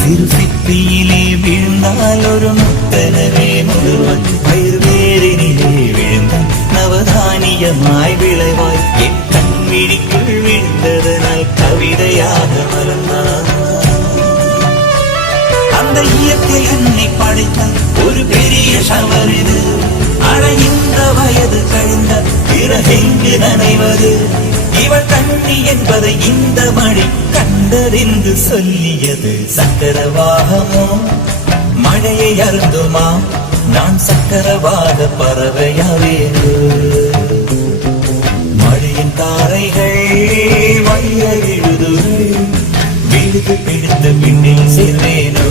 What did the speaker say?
சிறு சிப்பியிலே விழுந்தால் ஒரு முத்தனவே முதல்வன் பயிர்வேரினிலே விழுந்தான் நவதானியமாய் விளைவாய் என் கண்விழிக்குள் விழுந்ததனால் கவிதையாக மலர்ந்தான் அந்த இயற்கை என்னை படைத்தான் ஒரு பெரிய ஷவர் இது அழகின்ற வயது கழிந்த பிறகெங்கு நனைவது இவள் கண்ணி என்பதை இந்த மழை கண்டறிந்து சொல்லியது சக்கரவாகமோ மழையை அருந்துமா நான் சக்கரவாக பறவையாவேனோ மழையின் தாரைகள் வைர விழுது விழுது பிடித்த பின்னில் சேர்வேனோ